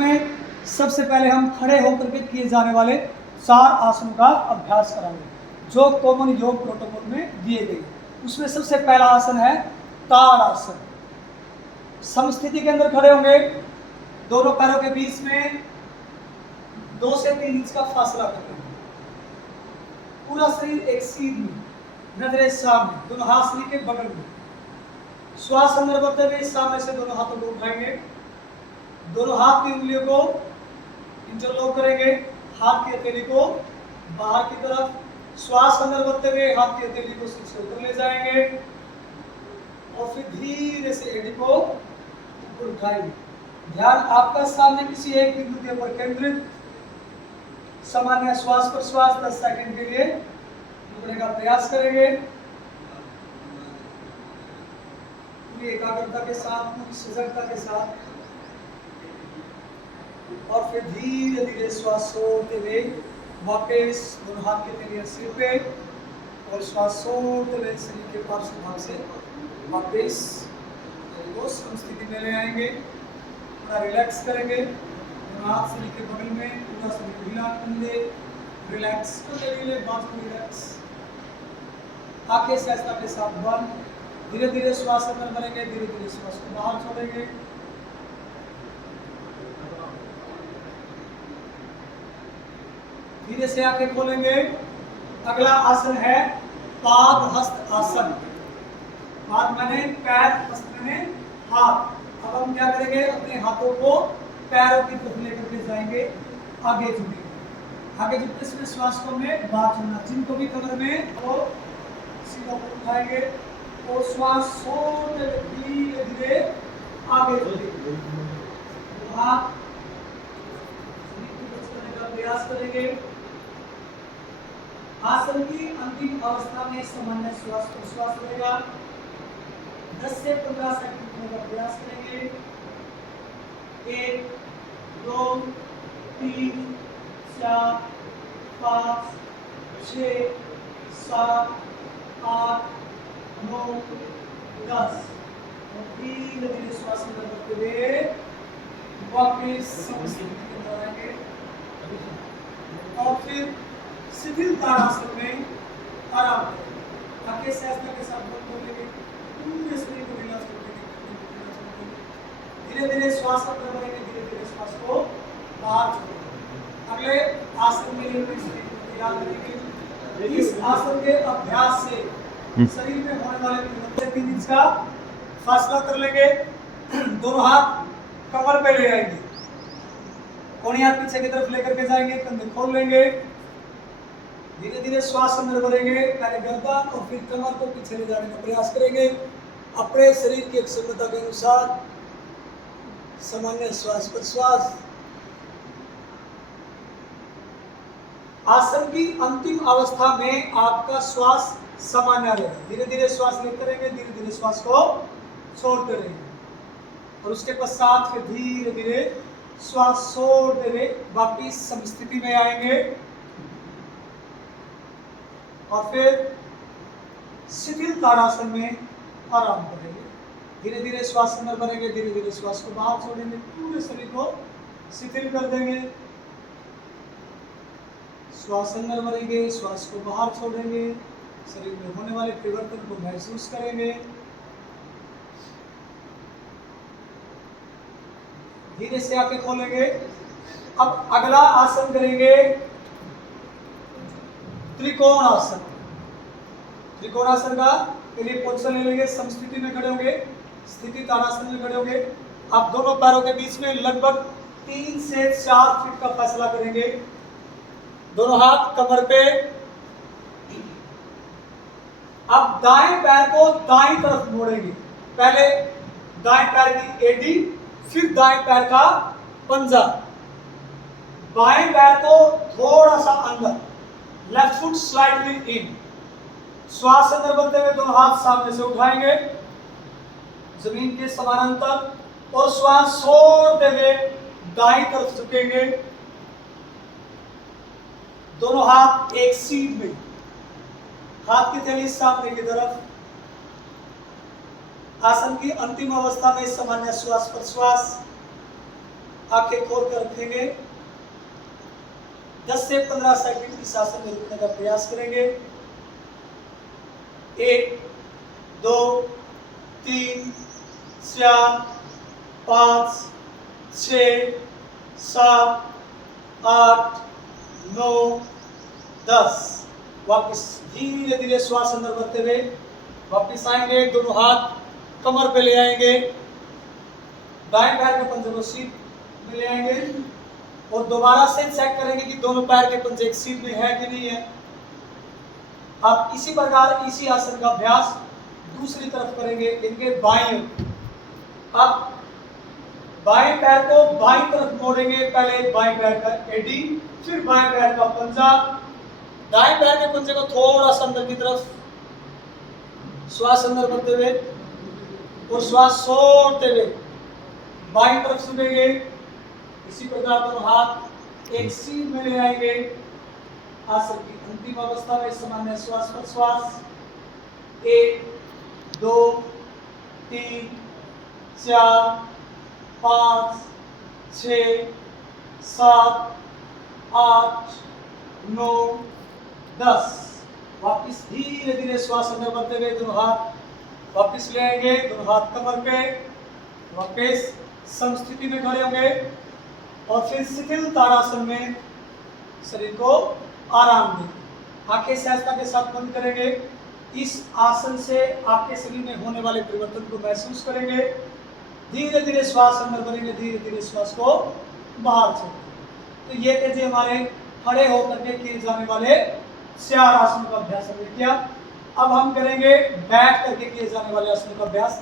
में सबसे पहले हम खड़े होकर के किए जाने वाले 4 आसनों का अभ्यास कराएंगे जो कॉमन योग प्रोटोकॉल में दिए गए। उसमें सबसे पहला आसन है ताड़ासन। समस्थिति के अंदर खड़े होंगे, दोनों पैरों के बीच में 2 से 3 इंच का फासला करेंगे। पूरा शरीर एक सीध में, नजरें सामने, दोनों हाथ शरीर के बगल में। श्वास अंदर भरते हुए सामने से दोनों हाथों को उठाएंगे, दोनों हाथ की उंगलियों को इंटरलॉक करेंगे, हाथ की हथेली को बाहर की तरफ। श्वास अंदर भरते हुए हाथ की हथेली को सिर से ऊपर ले जाएंगे और फिर धीरे से एड़ी को ऊपर उठाएंगे। ध्यान आपका सामने किसी एक बिंदु के ऊपर केंद्रित। सामान्य श्वास पर श्वास 10 सेकंड के लिए रुकने का प्रयास करेंगे। पूरी एकाग्रता के साथ, पूरी सजगता के साथ, और फिर धीरे धीरे श्वास छोड़ते हुए वापस दोनों हाथ के तेलिया सिर पे, और श्वास छोड़ते हुए शरीर के पार्श्व भाग से वापस उस स्थिति में ले आएंगे। थोड़ा रिलैक्स करेंगे, दोनों हाथ शरीर के बगल में, पूरा शरीर ढीला, कंधे रिलैक्स, बाजू रिलैक्स, आंखें सहजता के साथ बंद। धीरे धीरे श्वास अंदर भरेंगे, धीरे धीरे श्वास को बाहर छोड़ेंगे। धीरे से आंखें खोलेंगे। अगला आसन है पाद हस्त आसन। पाद माने पैर, हस्त माने हाथ। अब हम क्या करेंगे, अपने हाथों को पैरों की तरफ लेकर के जाएंगे, आगे झुकेंगे। आगे झुकते समय श्वास को हमें बाहर छोड़ना। जिनको भी कमर में वो सीधा उठाएंगे और श्वास छोड़ते धीरे धीरे आगे झुकेंगे। हाथ करने का प्रयास करेंगे। आसन की अंतिम अवस्था में सामान्य श्वास प्रश्वास रहेगा। 10 से 15 सेकंड करने का प्रयास करेंगे। 1 2 3 4 5 6 7 8 9 10। धीरे धीरे श्वास अंदर करते हुए वापस समस्थिति के अंदर आएंगे और फिर शिथिल ताड़ासन में आराम करेंगे। आंखें सहजता के साथ बंद कर लेंगे, पूरे शरीर को ढीला छोड़ देंगे। धीरे धीरे श्वास अंदर भरेंगे, धीरे धीरे श्वास को बाहर छोड़ेंगे। अगले आसन में अपने शरीर को तैयार करेंगे। इस आसन के अभ्यास से शरीर में होने वाले 3 इंच का फासला कर लेंगे। दोनों हाथ कमर पे ले आएंगे, कोहनी हाथ पीछे की तरफ लेकर के जाएंगे, कंधे खोल लेंगे। धीरे धीरे श्वास अंदर भरेंगे, पहले गर्दन और फिर कमर को पीछे ले जाने का प्रयास करेंगे। अपने शरीर की क्षमता के अनुसार सामान्य श्वास प्रश्वास। आसन की अंतिम अवस्था में आपका श्वास सामान्य रहेगा। धीरे धीरे श्वास लेते रहेंगे, धीरे धीरे श्वास को छोड़ते रहेंगे और उसके पश्चात फिर धीरे धीरे श्वास छोड़ते हुए वापिस समस्थिति में आएंगे और फिर शिथिल ताड़ासन में आराम करेंगे। धीरे धीरे श्वास अंदर भरेंगे, धीरे धीरे श्वास को बाहर छोड़ेंगे, पूरे शरीर को शिथिल कर देंगे। श्वास अंदर भरेंगे, श्वास को बाहर छोड़ेंगे, शरीर में होने वाले परिवर्तन को महसूस करेंगे। धीरे से आंखें खोलेंगे। अब अगला आसन करेंगे त्रिकोण आसन। त्रिकोण आसन का के लिए पोजीशन ले लेंगे, समस्थिति में खड़े होंगे, स्थिति ताड़ासन में खड़े होंगे। आप दोनों पैरों के बीच में लगभग 3 से 4 फीट का फासला करेंगे। दोनों हाथ कमर पे। अब दाएं पैर को दाईं तरफ मोड़ेंगे। पहले दाएं पैर की एडी, फिर दाएं पैर का पंजा। बाएं पैर को थोड़ा सा अंदर, लेफ्ट फुट स्लाइटली इन। श्वास अंदर भरते हुए दोनों हाथ सामने से उठाएंगे, जमीन के समानांतर, और श्वास छोड़ते हुए दाईं तरफ झुकेंगे। दोनों हाथ एक सीध में, हाथ की थैली सामने की तरफ। आसन की अंतिम अवस्था में सामान्य श्वास प्रश्वास। आंखें खोल कर रखेंगे। 10 से 15 सेकंड इस आसन में रुकने का प्रयास करेंगे। 1 2 3 4 5 6 7 8 9 10। वापस धीरे धीरे श्वास अंदर भरते हुए वापस आएंगे। दोनों हाथ कमर पे ले आएंगे। दाएं पैर के पंजे को सीट में ले आएंगे और दोबारा से चेक करेंगे कि दोनों पैर के पंजे एक सीट में है कि नहीं है। आप इसी प्रकार इसी आसन का अभ्यास दूसरी तरफ करेंगे। इनके बाईं ओर आप बाएं पैर को बाईं तरफ मोड़ेंगे। पहले बाएं पैर का एडी, फिर बाएं पैर का पंजा। दाएं पैर के पंजे को थोड़ा सा अंदर की तरफ श्वास अंदर भरते हुए और श्वास छोड़ते हुए बाईं तरफ सुनेंगे। इसी प्रकार दोनों हाथ एक सीध में ले आएंगे। आसन की अंतिम अवस्था में सामान्य श्वास प्रश्वास 1 2 3 4 5 6 7 8 9 10। वापिस धीरे धीरे श्वास अंदर भरते हुए दोनों हाथ वापिस ले आएंगे। दोनों हाथ कमर पे वापिस समस्थिति में खड़े होंगे और फिर शिथिल ताड़ासन में शरीर को आराम दें। आंखें सहजता के साथ बंद करेंगे। इस आसन से आपके शरीर में होने वाले परिवर्तन को महसूस करेंगे। धीरे धीरे श्वास अंदर भरेंगे, धीरे धीरे श्वास को बाहर छोड़ेंगे। तो ये थे जी हमारे खड़े होकर के किए जाने वाले 4 आसनों का अभ्यास हमने किया। अब हम करेंगे बैठ करके किए जाने वाले आसनों का अभ्यास।